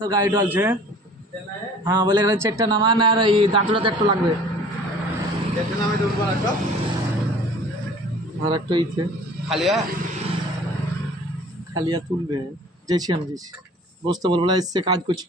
তো গাড়ি চলছে। হ্যাঁ বলে এখানে চেকটা নামান আর এই দাঁতলাতে একটু লাগবে আর একটু ইতে খালিয়া তুলবে যেছি আমি যেছি বসতে বলবো না এসছে কাজ করছি।